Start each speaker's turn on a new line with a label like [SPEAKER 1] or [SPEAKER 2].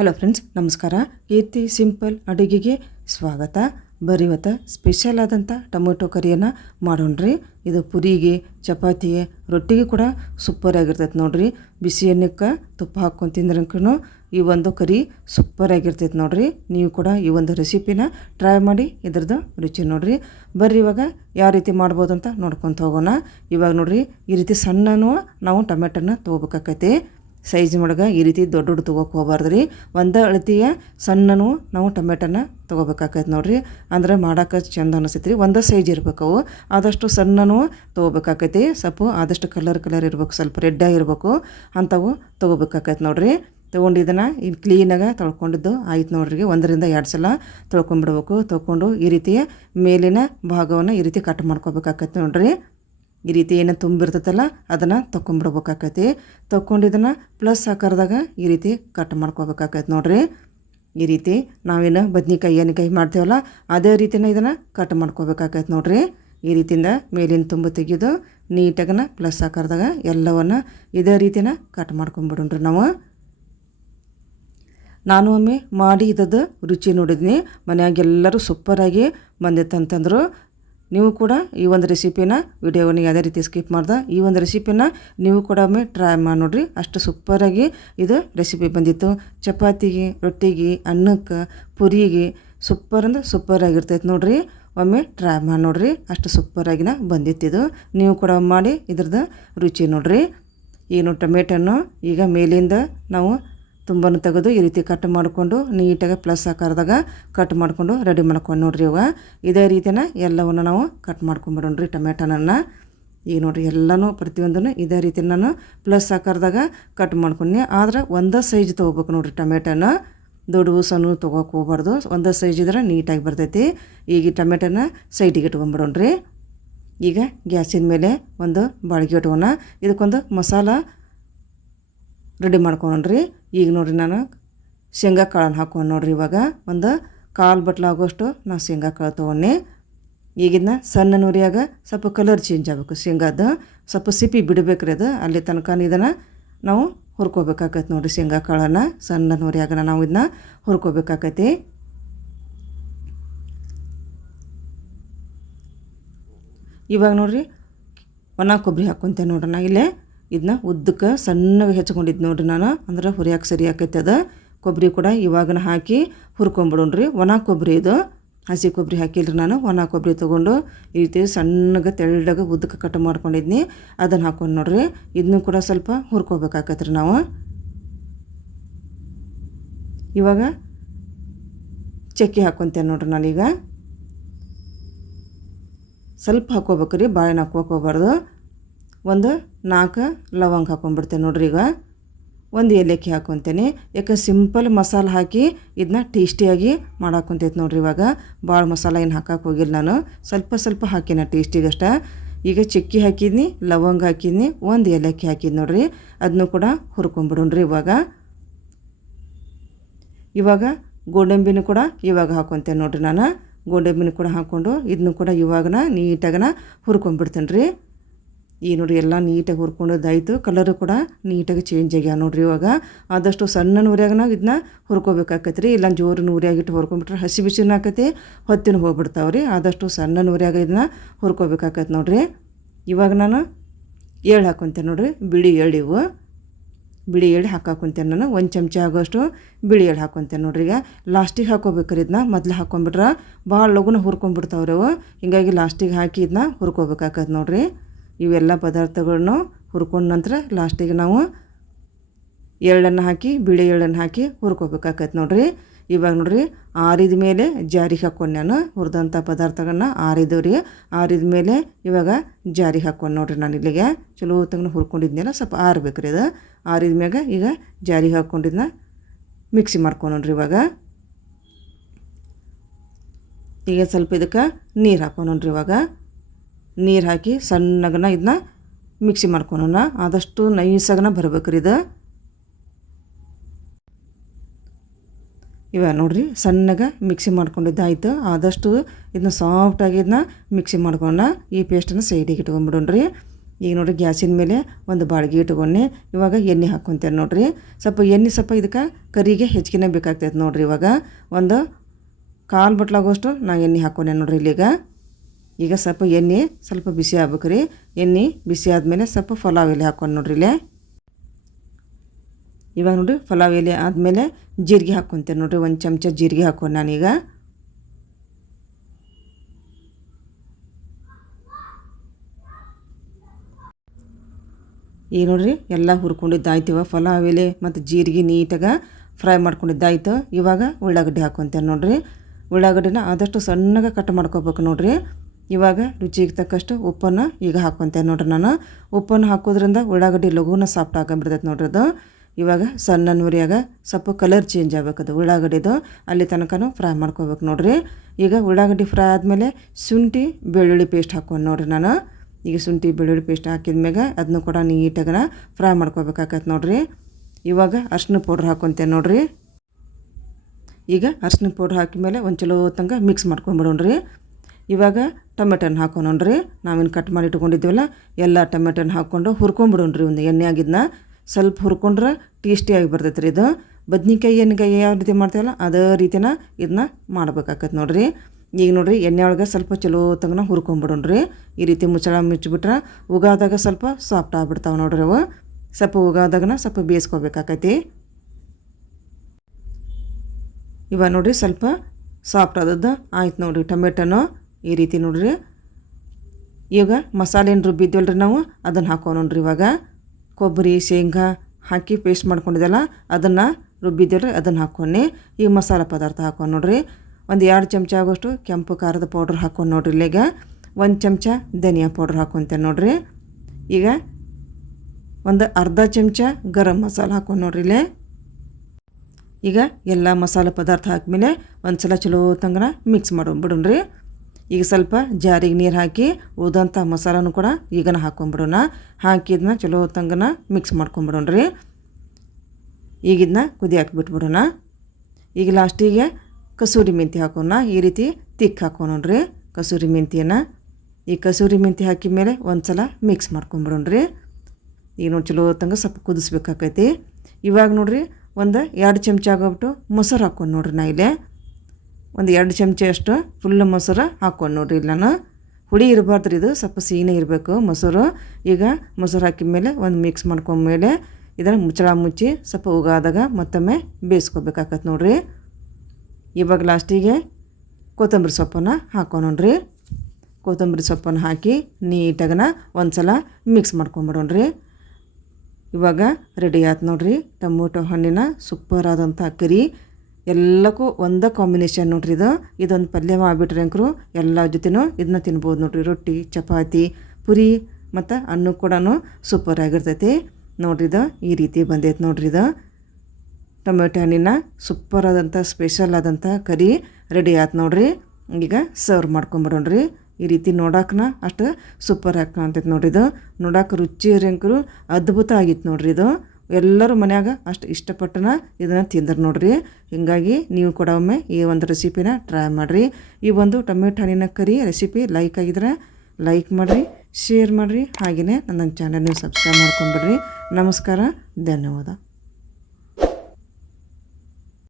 [SPEAKER 1] Hello friends ನಮಸ್ಕಾರ. ಕೀರ್ತಿ simple ಅಡುಗೆಗೆ ಸ್ವಾಗತ. ಬರೀ ಇವತ್ತು ಸ್ಪೆಷಲ್ ಆದಂಥ ಟೊಮೆಟೊ ಕರಿಯನ್ನು ಮಾಡೋಣ್ರಿ. ಇದು ಪುರಿಗೆ, ಚಪಾತಿಗೆ, ರೊಟ್ಟಿಗೆ ಕೂಡ ಸೂಪರ್ ಆಗಿರ್ತೈತೆ ನೋಡ್ರಿ. ಬಿಸಿ ಎಣ್ಣೆಕ್ಕೆ ತುಪ್ಪ ಹಾಕ್ಕೊಂಡು ತಿಂದ್ರಂಕೂ ಈ ಒಂದು ಕರಿ ಸೂಪರ್ ಆಗಿರ್ತೈತೆ ನೋಡ್ರಿ. ನೀವು ಕೂಡ ಈ ಒಂದು ರೆಸಿಪಿನ ಟ್ರೈ ಮಾಡಿ ಇದ್ರದ್ದು ರುಚಿ ನೋಡ್ರಿ. ಬರ್ರಿ ಇವಾಗ ಯಾವ ರೀತಿ ಮಾಡ್ಬೋದು ಅಂತ ನೋಡ್ಕೊತ ಹೋಗೋಣ. ಇವಾಗ ನೋಡ್ರಿ ಈ ರೀತಿ ಸಣ್ಣನೂ ನಾವು ಟೊಮೆಟೊನ ತೊಗೋಬೇಕಾಕೈತಿ. ಸೈಜ್ ಒಳಗೆ ಈ ರೀತಿ ದೊಡ್ಡ ದೊಡ್ಡ ತೊಗೋಕೆ ಹೋಗ್ಬಾರ್ದು ರೀ ಒಂದು ಅಳತಿಯ ಸಣ್ಣನು ನಾವು ಟೊಮೆಟೋನ ತೊಗೋಬೇಕಾಕೈತೆ ನೋಡಿರಿ. ಅಂದ್ರೆ ಮಾಡೋಕೆ ಚಂದ ಅನಿಸ್ತೈತೆ ರೀ ಒಂದು ಸೈಜ್ ಇರಬೇಕು ಅವು. ಆದಷ್ಟು ಸಣ್ಣನು ತೊಗೋಬೇಕಾಕೈತಿ ಸ್ವಲ್ಪ ಆದಷ್ಟು ಕಲರ್ ಕಲರ್ ಇರ್ಬೇಕು. ಸ್ವಲ್ಪ ರೆಡ್ ಆಗಿರ್ಬೇಕು ಅಂಥವು ತೊಗೋಬೇಕಾಕೈತೆ ನೋಡಿರಿ. ತೊಗೊಂಡು ಇದನ್ನು ಇದು ಕ್ಲೀನಾಗಿ ತೊಳ್ಕೊಂಡಿದ್ದು ಆಯ್ತು ನೋಡ್ರಿ. ಒಂದರಿಂದ ಎರಡು ಸಲ ತೊಳ್ಕೊಂಡ್ಬಿಡ್ಬೇಕು ತೊಗೊಂಡು ಈ ರೀತಿಯ ಮೇಲಿನ ಭಾಗವನ್ನು ಈ ರೀತಿ ಕಟ್ ಮಾಡ್ಕೋಬೇಕಾಗತ್ತೆ ನೋಡ್ರಿ. ಈ ರೀತಿ ಏನು ತುಂಬಿರ್ತೈತಲ್ಲ, ಅದನ್ನು ತೊಗೊಂಬಿಡ್ಬೇಕಾಕೈತಿ ತೊಗೊಂಡಿದ್ದನ್ನು ಪ್ಲಸ್ ಆಕಾರದಾಗ ಈ ರೀತಿ ಕಟ್ ಮಾಡ್ಕೋಬೇಕಾಕೈತಿ ನೋಡಿರಿ. ಈ ರೀತಿ ನಾವೇನು ಬದ್ನಿಕಾಯಿ ಕೈ ಮಾಡ್ತೇವಲ್ಲ, ಅದೇ ರೀತಿನ ಇದನ್ನು ಕಟ್ ಮಾಡ್ಕೋಬೇಕಾಕೈತಿ ನೋಡಿರಿ. ಈ ರೀತಿಯಿಂದ ಮೇಲಿನ ತುಂಬು ತೆಗೆದು ನೀಟಾಗನ ಪ್ಲಸ್ ಆಕಾರದಾಗ ಎಲ್ಲವನ್ನು ಇದೇ ರೀತಿನ ಕಟ್ ಮಾಡ್ಕೊಂಬಿಡೋಣ್ರಿ ನಾವು. ನಾನು ಒಮ್ಮೆ ಮಾಡಿ ಇದ್ದದ್ದು ರುಚಿ ನೋಡಿದ್ನಿ. ಮನೆಯಾಗೆಲ್ಲರೂ ಸೂಪರಾಗಿ ಬಂದಿತ್ತು ಅಂತಂದರು ನೀವು ಕೂಡ ಈ ಒಂದು ರೆಸಿಪಿನ ವಿಡಿಯೋವನ್ನು ಯಾವುದೇ ರೀತಿ ಸ್ಕಿಪ್ ಮಾಡ್ದೆ, ಈ ಒಂದು ರೆಸಿಪಿನ ನೀವು ಕೂಡ ಒಮ್ಮೆ ಟ್ರೈ ಮಾಡಿ ನೋಡಿರಿ. ಅಷ್ಟು ಸೂಪರಾಗಿ ಇದು ರೆಸಿಪಿ ಬಂದಿತ್ತು. ಚಪಾತಿಗೆ, ರೊಟ್ಟಿಗೆ, ಅನ್ನಕ್ಕೆ, ಪುರಿಗೆ ಸೂಪರ್ ಅಂದ್ರೆ ಸೂಪರ್ ಆಗಿರ್ತೈತೆ ನೋಡಿರಿ. ಒಮ್ಮೆ ಟ್ರೈ ಮಾಡಿ ನೋಡಿರಿ. ಅಷ್ಟು ಸೂಪರಾಗಿನ ಬಂದಿತ್ತಿದು ನೀವು ಕೂಡ ಮಾಡಿ ಇದ್ರದ್ದು ರುಚಿ ನೋಡಿರಿ. ಏನು ಟೊಮೆಟೊನು ಈಗ ಮೇಲಿಂದ ನಾವು ತುಂಬನ್ನು ತೆಗೆದು ಈ ರೀತಿ ಕಟ್ ಮಾಡಿಕೊಂಡು ನೀಟಾಗಿ ಪ್ಲಸ್ ಆಕಾರದಾಗ ಕಟ್ ಮಾಡಿಕೊಂಡು ರೆಡಿ ಮಾಡ್ಕೊಂಡು ನೋಡ್ರಿ ಇವಾಗ. ಇದೇ ರೀತಿನ ಎಲ್ಲವನ್ನು ನಾವು ಕಟ್ ಮಾಡ್ಕೊಂಬಿಡೋಣ್ರಿ ಟೊಮೆಟೊನನ್ನು ಈಗ ನೋಡಿರಿ ಎಲ್ಲನೂ ಪ್ರತಿಯೊಂದನ್ನು ಇದೇ ರೀತಿ ನಾನು ಪ್ಲಸ್ ಆಕಾರದಾಗ ಕಟ್ ಮಾಡ್ಕೊಂಡಿ ಆದ್ರೆ ಒಂದೇ ಸೈಜ್ ತೊಗೋಬೇಕು ನೋಡಿರಿ ಟೊಮೆಟೊನ ದೊಡ್ಡ ಸಣ್ಣ ತೊಗೋಕೆ ಹೋಗ್ಬಾರ್ದು. ಒಂದೇ ಸೈಜ್ ಇದ್ರೆ ನೀಟಾಗಿ ಬರ್ತೈತಿ. ಈಗ ಟೊಮೆಟೊನ ಸೈಡಿಗೆ ಇಟ್ಕೊಂಬಿಡೋಣ್ರಿ. ಈಗ ಗ್ಯಾಸಿನ ಮೇಲೆ ಒಂದು ಬಾಳಿಗೆ ಇಟ್ಕೋಣ ಇದಕ್ಕೊಂದು ಮಸಾಲ ರೆಡಿ ಮಾಡ್ಕೊಂಡ್ರಿ ಈಗ ನೋಡಿರಿ ನಾನು ಶೇಂಗಾ ಕಾಳನ್ನು ಹಾಕೊಂಡು ನೋಡಿರಿ ಇವಾಗ. ಒಂದು ಕಾಲು ಬಟ್ಲಾಗೋಷ್ಟು ನಾನು ಶೇಂಗಾ ಕಾಳು ತೊಗೊಂಡೆ. ಈಗಿನ ಸಣ್ಣ ನುರಿಯಾಗ ಸ್ವಲ್ಪ ಕಲರ್ ಚೇಂಜ್ ಆಗಬೇಕು ಶೇಂಗಾದ. ಸ್ವಲ್ಪ ಸಿಪಿ ಬಿಡಬೇಕ್ರಿ ಅದು. ಅಲ್ಲಿ ತನಕ ಇದನ್ನು ನಾವು ಹುರ್ಕೋಬೇಕಾಗತ್ತೆ ನೋಡಿರಿ ಶೇಂಗಾ ಕಾಳನ್ನು. ಸಣ್ಣ ನುರಿಯಾಗ ನಾವು ಇದನ್ನ ಹುರ್ಕೋಬೇಕಾಕೈತಿ. ಇವಾಗ ನೋಡಿರಿ ಒಣ ಕೊಬ್ಬರಿ ಹಾಕ್ಕೊಂತೆ ನೋಡ್ರಿ ನಾ ಇಲ್ಲೇ. ಇದನ್ನ ಉದ್ದಕ್ಕೆ ಸಣ್ಣಗೆ ಹೆಚ್ಕೊಂಡಿದ್ದು ನೋಡ್ರಿ ನಾನು. ಅಂದ್ರೆ ಹುರಿಯಾಕೆ ಸರಿ ಆಕೈತೆ ಅದು. ಕೊಬ್ಬರಿ ಕೂಡ ಇವಾಗನ ಹಾಕಿ ಹುರ್ಕೊಂಬಿಡೋಣ್ರಿ. ಒಣ ಕೊಬ್ಬರಿ ಇದು. ಹಸಿ ಕೊಬ್ಬರಿ ಹಾಕಿಲ್ರಿ ನಾನು. ಒಣ ಕೊಬ್ಬರಿ ತೊಗೊಂಡು ಈ ರೀತಿ ಸಣ್ಣಗೆ ತೆಳ್ಳಗೆ ಉದ್ದಕ್ಕೆ ಕಟ್ ಮಾಡ್ಕೊಂಡಿದ್ನಿ. ಅದನ್ನು ಹಾಕೊಂಡು ನೋಡ್ರಿ. ಇದನ್ನು ಕೂಡ ಸ್ವಲ್ಪ ಹುರ್ಕೋಬೇಕಾಕತ್ರಿ ನಾವು. ಇವಾಗ ಚಕ್ಕಿ ಹಾಕ್ಕೊತೇನೆ ನೋಡ್ರಿ ನಾನೀಗ. ಸ್ವಲ್ಪ ಹಾಕ್ಕೋಬೇಕ್ರಿ. ಬಾಳೆನ ಹಾಕೋಕೆ ಒಂದು ನಾಲ್ಕು ಲವಂಗ ಹಾಕೊಂಡ್ಬಿಡ್ತೇನೆ ನೋಡ್ರಿ ಈಗ. ಒಂದು ಏಲಕ್ಕಿ ಹಾಕ್ಕೊತೇನೆ ಯಾಕೆ ಸಿಂಪಲ್ ಮಸಾಲೆ ಹಾಕಿ ಇದನ್ನ ಟೇಸ್ಟಿಯಾಗಿ ಮಾಡಾಕೊಂತೈತೆ ನೋಡ್ರಿ ಇವಾಗ. ಭಾಳ ಮಸಾಲ ಏನು ಹಾಕಕ್ಕೆ ಹೋಗಿಲ್ಲ ನಾನು. ಸ್ವಲ್ಪ ಸ್ವಲ್ಪ ಹಾಕಿನ ಟೇಸ್ಟಿಗಷ್ಟ. ಈಗ ಚಕ್ಕಿ ಹಾಕಿದ್ನಿ, ಲವಂಗ ಹಾಕಿದ್ನಿ, ಒಂದು ಏಲಕ್ಕಿ ಹಾಕಿದ್ ನೋಡ್ರಿ. ಅದನ್ನು ಕೂಡ ಹುರ್ಕೊಂಬಿಡೋಣ್ರಿ ಇವಾಗ. ಇವಾಗ ಗೋಡಂಬಿನೂ ಕೂಡ ಇವಾಗ ಹಾಕೊತೇನೆ ನೋಡ್ರಿ ನಾನು. ಗೋಡಂಬಿನೂ ಕೂಡ ಹಾಕ್ಕೊಂಡು ಇದನ್ನು ಕೂಡ ಇವಾಗನ ನೀಟಾಗನ ಹುರ್ಕೊಂಬಿಡ್ತೇನೆ ರೀ ಈ ನೋಡಿರಿ ಎಲ್ಲ ನೀಟಾಗಿ ಹುರ್ಕೊಂಡೋದಾಯಿತು ಕಲರು ಕೂಡ ನೀಟಾಗಿ ಚೇಂಜ್ ಆಗ್ಯಾವ ನೋಡ್ರಿ ಇವಾಗ. ಆದಷ್ಟು ಸಣ್ಣ ನೂರ್ಯಾಗ ನಾವು ಇದನ್ನ ಹುರ್ಕೋಬೇಕಾಕೈತೆ ರೀ ಇಲ್ಲ ಜೋರು ನೂರಿಯಾಗಿಟ್ಟು ಹುರ್ಕೊಂಬಿಟ್ರೆ ಹಸಿ ಬಿಸಿನ ಆಕೈತಿ, ಹೊತ್ತಿನ ಹೋಗ್ಬಿಡ್ತಾವೆ ರೀ ಆದಷ್ಟು ಸಣ್ಣ ನೂರ್ಯಾಗ ಇದನ್ನ ಹುರ್ಕೋಬೇಕಾಕೈತೆ ನೋಡಿರಿ. ಇವಾಗ ನಾನು ಏಳು ಹಾಕೊತೇನೆ ನೋಡಿರಿ. ಬಿಳಿ ಎಳ್ಳಿವು ಬಿಳಿ ಎಳ್ಳು ಹಾಕಾಕೊಂತೇನೆ ನಾನು. ಒಂದು ಚಮಚ ಆಗೋಷ್ಟು ಬಿಳಿ ಎಳ್ಳು ಹಾಕೊತೇನೆ ನೋಡ್ರಿ ಈಗ. ಲಾಸ್ಟಿಗೆ ಹಾಕೋಬೇಕ್ರಿ ಇದನ್ನ. ಮೊದಲು ಹಾಕೊಂಬಿಟ್ರೆ ಭಾಳ ಲಗುನ ಹುರ್ಕೊಂಡ್ಬಿಡ್ತಾವ್ರಿ ಅವು. ಹೀಗಾಗಿ ಲಾಸ್ಟಿಗೆ ಹಾಕಿ ಇದನ್ನ ಹುರ್ಕೋಬೇಕಾಗತ್ತೆ ನೋಡ್ರಿ. ಇವೆಲ್ಲ ಪದಾರ್ಥಗಳನ್ನು ಹುರ್ಕೊಂಡ ನಂತರ ಲಾಸ್ಟಿಗೆ ನಾವು ಎಳ್ಳನ್ನು ಹಾಕಿ, ಬಿಳಿ ಎಳ್ಳನ್ನು ಹಾಕಿ ಹುರ್ಕೋಬೇಕಾಕೈತೆ ನೋಡ್ರಿ. ಇವಾಗ ನೋಡ್ರಿ, ಆರಿದ ಮೇಲೆ ಜಾರಿ ಹಾಕ್ಕೊಂಡು ನಾನು ಹುರಿದಂಥ ಪದಾರ್ಥಗಳನ್ನ ಆರಿದವು ರೀ. ಆರಿದ ಮೇಲೆ ಇವಾಗ ಜಾರಿಗೆ ಹಾಕ್ಕೊಂಡು ನೋಡ್ರಿ ನಾನು ಇಲ್ಲಿಗೆ. ಚಲೋ ಹೊತ್ತಂಗೆ ಹುರ್ಕೊಂಡಿದ್ನೆಲ್ಲ, ಸ್ವಲ್ಪ ಆರಬೇಕು ರೀ ಅದು. ಆರಿದ ಮ್ಯಾಗ ಈಗ ಜಾರಿ ಹಾಕ್ಕೊಂಡಿದ್ನ ಮಿಕ್ಸಿ ಮಾಡ್ಕೊಂಡು ನೋಡ್ರಿ ಇವಾಗ. ಈಗ ಸ್ವಲ್ಪ ಇದಕ್ಕೆ ನೀರು ಹಾಕೊಂಡು ನೋಡ್ರಿ ಇವಾಗ. ನೀರು ಹಾಕಿ ಸಣ್ಣಗನ ಇದನ್ನ ಮಿಕ್ಸಿ ಮಾಡ್ಕೊಳೋಣ. ಆದಷ್ಟು ನೈಸಾಗನ ರೀ ಇದು. ಇವಾಗ ನೋಡಿರಿ ಸಣ್ಣಗೆ ಮಿಕ್ಸಿ ಮಾಡ್ಕೊಂಡಿದ್ದಾಯ್ತು ಆದಷ್ಟು ಇದನ್ನ ಸಾಫ್ಟಾಗಿ ಇದನ್ನ ಮಿಕ್ಸಿ ಮಾಡ್ಕೊಳ್ಳೋಣ ಈ ಪೇಸ್ಟನ್ನು ಸೈಡಿಗೆ ಇಟ್ಕೊಂಡ್ಬಿಡೋಣ್ರಿ. ಈಗ ನೋಡಿರಿ ಗ್ಯಾಸಿನ ಮೇಲೆ ಒಂದು ಬಾಳ್ಗೆ ಇಟ್ಕೊಂಡು. ಇವಾಗ ಎಣ್ಣೆ ಹಾಕ್ಕೊತೇನೆ ನೋಡಿರಿ. ಸ್ವಲ್ಪ ಎಣ್ಣೆ ಸ್ವಲ್ಪ ಇದಕ್ಕೆ ಕರಿಗೆ ಹೆಚ್ಚಿಗೆನೇ ಬೇಕಾಗ್ತೈತೆ ನೋಡಿರಿ ಇವಾಗ. ಒಂದು ಕಾಲು ಬಟ್ಲಾಗುವಷ್ಟು ನಾ ಎಣ್ಣೆ ಹಾಕ್ಕೊಂಡೆ ನೋಡಿರಿ ಇಲ್ಲಿಗ. ಈಗ ಸ್ವಲ್ಪ ಎಣ್ಣೆ ಸ್ವಲ್ಪ ಬಿಸಿ ಆಗ್ಬೇಕು ರೀ. ಎಣ್ಣೆ ಬಿಸಿ ಆದಮೇಲೆ ಸ್ವಲ್ಪ ಪಲಾವ್ ಎಲೆ ಹಾಕ್ಕೊಂಡು ನೋಡ್ರಿ ಇಲ್ಲೇ. ಇವಾಗ ನೋಡಿರಿ ಪಲಾವ್ ಎಲೆ ಆದಮೇಲೆ ಜೀರಿಗೆ ಹಾಕ್ಕೊತೇನೆ ನೋಡಿರಿ. ಒಂದು ಚಮಚ ಜೀರಿಗೆ ಹಾಕ್ಕೊಂಡು ನಾನೀಗ. ಈಗ ನೋಡ್ರಿ ಎಲ್ಲ ಹುರ್ಕೊಂಡಿದ್ದಾಯ್ತಿವ ಪಲಾವ್ ಎಲೆ ಮತ್ತು ಜೀರಿಗೆ ನೀಟಾಗಿ ಫ್ರೈ ಮಾಡ್ಕೊಂಡಿದ್ದಾಯ್ತು. ಇವಾಗ ಉಳ್ಳಾಗಡ್ಡಿ ಹಾಕ್ಕೊತೇನೆ ನೋಡ್ರಿ. ಉಳ್ಳಾಗಡ್ಡೆನ ಆದಷ್ಟು ಸಣ್ಣಗೆ ಕಟ್ ಮಾಡ್ಕೋಬೇಕು ನೋಡ್ರಿ. ಇವಾಗ ರುಚಿಗೆ ತಕ್ಕಷ್ಟು ಉಪ್ಪನ್ನು ಈಗ ಹಾಕೊತೇನೆ ನೋಡ್ರಿ ನಾನು. ಉಪ್ಪನ್ನು ಹಾಕೋದ್ರಿಂದ ಉಳ್ಳಾಗಡ್ಡಿ ಲಘುನ ಸಾಫ್ಟ್ ಹಾಕೊಂಡ್ಬಿಡ್ತೈತೆ ನೋಡ್ರಿ ಅದು. ಇವಾಗ ಸಣ್ಣ ನುರಿಯಾಗ ಸ್ವಲ್ಪ ಕಲರ್ ಚೇಂಜ್ ಆಗ್ಬೇಕದು ಉಳ್ಳಾಗಡ್ಡಿದು. ಅಲ್ಲಿ ತನಕನೂ ಫ್ರೈ ಮಾಡ್ಕೋಬೇಕು ನೋಡ್ರಿ. ಈಗ ಉಳ್ಳಾಗಡ್ಡಿ ಫ್ರೈ ಆದಮೇಲೆ ಶುಂಠಿ, ಬೆಳ್ಳುಳ್ಳಿ ಪೇಸ್ಟ್ ಹಾಕ್ಕೊಂಡು ನೋಡ್ರಿ ನಾನು. ಈಗ ಶುಂಠಿ, ಬೆಳ್ಳುಳ್ಳಿ ಪೇಸ್ಟ್ ಹಾಕಿದ್ಮ್ಯಾಗ ಅದನ್ನು ಕೂಡ ನೀಟಾಗನ ಫ್ರೈ ಮಾಡ್ಕೋಬೇಕಾಗತ್ತೆ ನೋಡ್ರಿ. ಇವಾಗ ಅರ್ಶಿನ ಪೌಡ್ರ್ ಹಾಕ್ಕೊತೇನೆ ನೋಡ್ರಿ. ಈಗ ಅರ್ಶಿನ ಪೌಡ್ರ್ ಹಾಕಿದ್ಮೇಲೆ ಒಂದು ಚಲೋ ತಂಗ ಮಿಕ್ಸ್ ಮಾಡ್ಕೊಂಬಿಡೋಣ್ರಿ. ಇವಾಗ ಟೊಮೆಟೊನ ರೀ ನಾವೇನು ಕಟ್ ಮಾಡಿ ಇಟ್ಕೊಂಡಿದ್ದೀವಲ್ಲ ಎಲ್ಲ ಟೊಮೆಟೊನ ಹಾಕ್ಕೊಂಡು ಹುರ್ಕೊಂಬಿಡೋಣ್ರಿ ಒಂದು ಎಣ್ಣೆ ಆಗಿದ್ದನ್ನ ಸ್ವಲ್ಪ ಹುರ್ಕೊಂಡ್ರೆ ಟೇಸ್ಟಿಯಾಗಿ ಬರ್ತೈತೆ ರೀ ಇದು. ಬದ್ನಿಕಾಯಿ ಎಣ್ಣೆಕಾಯಿ ಯಾವ ರೀತಿ ಮಾಡ್ತೀವಲ್ಲ, ಅದೇ ರೀತಿನ ಇದನ್ನ ಮಾಡ್ಬೇಕಾಗತ್ತೆ ನೋಡಿರಿ. ಈಗ ನೋಡಿರಿ, ಎಣ್ಣೆ ಒಳಗೆ ಸ್ವಲ್ಪ ಚಲೋ ತಗನ ಹುರ್ಕೊಂಡ್ಬಿಡೋಣ್ರಿ ಈ ರೀತಿ ಮುಚ್ಚಳ ಮುಚ್ಚಿಬಿಟ್ರೆ ಉಗಾದಾಗ ಸ್ವಲ್ಪ ಸಾಫ್ಟ್ ಆಗಿಬಿಡ್ತಾವೆ ನೋಡ್ರಿ ಅವು. ಸ್ವಲ್ಪ ಉಗಾದಾಗನ ಸ್ವಲ್ಪ ಬೇಯಿಸ್ಕೋಬೇಕಾಕೈತಿ. ಇವಾಗ ನೋಡಿರಿ ಸ್ವಲ್ಪ ಸಾಫ್ಟ್ ಆದದ್ದು ಆಯ್ತು ನೋಡಿರಿ ಟೊಮೆಟೊನು. ಈ ರೀತಿ ನೋಡ್ರಿ. ಈಗ ಮಸಾಲೆ ಏನು ರುಬ್ಬಿದ್ವಲ್ರಿ ನಾವು, ಅದನ್ನು ಹಾಕೋಣನ್ರಿ ಇವಾಗ. ಕೊಬ್ಬರಿ, ಶೇಂಗಾ ಹಾಕಿ ಪೇಸ್ಟ್ ಮಾಡ್ಕೊಂಡಿದ್ದೆಲ್ಲ, ಅದನ್ನು ರುಬ್ಬಿದ್ದೇವ್ರಿ ಅದನ್ನು ಹಾಕ್ಕೊಂಡು ಈಗ ಮಸಾಲೆ ಪದಾರ್ಥ ಹಾಕೊಂಡು ನೋಡ್ರಿ. ಒಂದು ಎರಡು ಚಮಚ ಆಗೋಷ್ಟು ಕೆಂಪು ಖಾರದ ಪೌಡ್ರ್ ಹಾಕೊಂಡು ನೋಡ್ರಿ ಇಲ್ಲಿಗ. ಒಂದು ಚಮಚ ಧನಿಯಾ ಪೌಡ್ರ್ ಹಾಕ್ಕೊತೇನೆ ನೋಡ್ರಿ. ಈಗ ಒಂದು ಅರ್ಧ ಚಮಚ ಗರಂ ಮಸಾಲೆ ಹಾಕೊಂಡು ನೋಡ್ರಿ ಇಲ್ಲೇ. ಈಗ ಎಲ್ಲ ಮಸಾಲೆ ಪದಾರ್ಥ ಹಾಕಿದ್ಮೇಲೆ ಒಂದು ಸಲ ಚಲೋ ತಂಗನ ಮಿಕ್ಸ್ ಮಾಡೋ ಬಿಡೋಣ್ರಿ ಈಗ ಸ್ವಲ್ಪ ಜಾರಿಗೆ ನೀರು ಹಾಕಿ ಉದಂಥ ಮಸಾಲನೂ ಕೂಡ ಈಗನ ಹಾಕ್ಕೊಂಬಿಡೋಣ ಹಾಕಿದ್ನ ಚಲೋ ತಂಗನ ಮಿಕ್ಸ್ ಮಾಡ್ಕೊಂಬಿಡೋಣ್ರಿ. ಈಗ ಇದನ್ನ ಕುದಿ ಹಾಕಿಬಿಟ್ಬಿಡೋಣ. ಈಗ ಲಾಸ್ಟಿಗೆ ಕಸೂರಿ ಮೆಂತಿ ಹಾಕೋಣ. ಈ ರೀತಿ ತಿಕ್ ರೀ ಕಸೂರಿ ಮೆಂತಿಯನ್ನು ಈ ಕಸೂರಿ ಮೆಂತಿ ಹಾಕಿದ ಮೇಲೆ ಒಂದು ಸಲ ಮಿಕ್ಸ್ ಮಾಡ್ಕೊಂಬಿಡೋಣ್ರಿ. ಈಗ ನೋಡಿ ಚಲೋ ತಂಗ ಸ್ವಲ್ಪ ಕುದಿಸ್ಬೇಕಾಕೈತಿ. ಇವಾಗ ನೋಡಿರಿ ಒಂದು ಎರಡು ಚಮಚ ಆಗೋಬಿಟ್ಟು ಮೊಸರು ಹಾಕ್ಕೊಂಡು ನೋಡ್ರಿ ನಾ ಇಲ್ಲೇ. ಒಂದು ಎರಡು ಚಮಚ ಅಷ್ಟು ಫುಲ್ ಮೊಸರು ಹಾಕೊಂಡು ನೋಡ್ರಿ ಇಲ್ಲಿ ನಾನು ಹುಳಿ ಇರಬಾರ್ದು ಇದು, ಸ್ವಲ್ಪ ಸೀನೆ ಇರಬೇಕು ಮೊಸರು. ಈಗ ಮೊಸರು ಹಾಕಿದ ಮೇಲೆ ಒಂದು ಮಿಕ್ಸ್ ಮಾಡ್ಕೊಂಡ್ಮೇಲೆ ಇದನ್ನು ಮುಚ್ಚಳ ಮುಚ್ಚಿ ಸ್ವಲ್ಪ ಉಗಾದಾಗ ಮತ್ತೊಮ್ಮೆ ಬೇಯಿಸ್ಕೋಬೇಕಾಗತ್ತೆ ನೋಡಿರಿ. ಇವಾಗ ಲಾಸ್ಟಿಗೆ ಕೊತ್ತಂಬರಿ ಸೊಪ್ಪನ್ನು ಹಾಕೋಣನ್ರಿ ಕೊತ್ತಂಬರಿ ಸೊಪ್ಪನ್ನು ಹಾಕಿ ನೀಟಾಗನ ಒಂದು ಸಲ ಮಿಕ್ಸ್ ಮಾಡ್ಕೊಂಬಿಡೋಣ್ರಿ ಇವಾಗ ರೆಡಿ ಆಯ್ತು ನೋಡ್ರಿ. ಟೊಮೊಟೊ ಹಣ್ಣಿನ ಸೂಪರ್ ಆದಂಥ ಕರಿ. ಎಲ್ಲಕ್ಕೂ ಒಂದೇ ಕಾಂಬಿನೇಷನ್ ನೋಡ್ರಿ ಇದು. ಇದೊಂದು ಪಲ್ಯ ಮಾಡಿಬಿಟ್ರೆ ಅಂಕರು ಎಲ್ಲ ಜೊತೆನೂ ಇದನ್ನ ತಿನ್ಬೋದು ನೋಡ್ರಿ. ರೊಟ್ಟಿ, ಚಪಾತಿ, ಪುರಿ ಮತ್ತು ಅನ್ನ ಕೂಡ ಸೂಪರ್ ಆಗಿರ್ತೈತಿ. ನೋಡ್ರಿ ಇದು ಈ ರೀತಿ ಬಂದೈತೆ ನೋಡ್ರಿ ಇದು. ಟೊಮೆಟೊ ಹಣ್ಣಿನ ಸೂಪರ್ ಆದಂಥ ಸ್ಪೆಷಲ್ ಆದಂಥ ಕರಿ ರೆಡಿ ಆಯ್ತು ನೋಡ್ರಿ. ಈಗ ಸರ್ವ್ ಮಾಡ್ಕೊಂಬಿಡೋಣ್ರಿ. ಈ ರೀತಿ ನೋಡಕ್ಕನ ಅಷ್ಟು ಸೂಪರ್ ಆಗಿ ಕಾಣ್ತೈತೆ ನೋಡ್ರಿ ಇದು. ನೋಡಕ್ಕೆ ರುಚಿ ರಂಕರು ಅದ್ಭುತ ಆಗಿತ್ತು ನೋಡ್ರಿ ಇದು. ಎಲ್ಲರೂ ಮನ್ಯಾಗ ಅಷ್ಟು ಇಷ್ಟಪಟ್ಟನ ಇದನ್ನು ತಿಂದರು ನೋಡ್ರಿ. ಹೀಗಾಗಿ ನೀವು ಕೂಡ ಒಮ್ಮೆ ಈ ಒಂದು ರೆಸಿಪಿನ ಟ್ರೈ ಮಾಡಿರಿ. ಈ ಒಂದು ಟೊಮೆಟೊ ಹಣ್ಣಿನ ಕರಿ ರೆಸಿಪಿ ಲೈಕ್ ಆಗಿದ್ರೆ ಲೈಕ್ ಮಾಡಿರಿ ಶೇರ್ ಮಾಡಿರಿ. ಹಾಗೆಯೇ ನನ್ನ ಚಾನಲ್ ನೀವು ಸಬ್ಸ್ಕ್ರೈಬ್ ಮಾಡ್ಕೊಂಬಿಡ್ರಿ ನಮಸ್ಕಾರ, ಧನ್ಯವಾದ.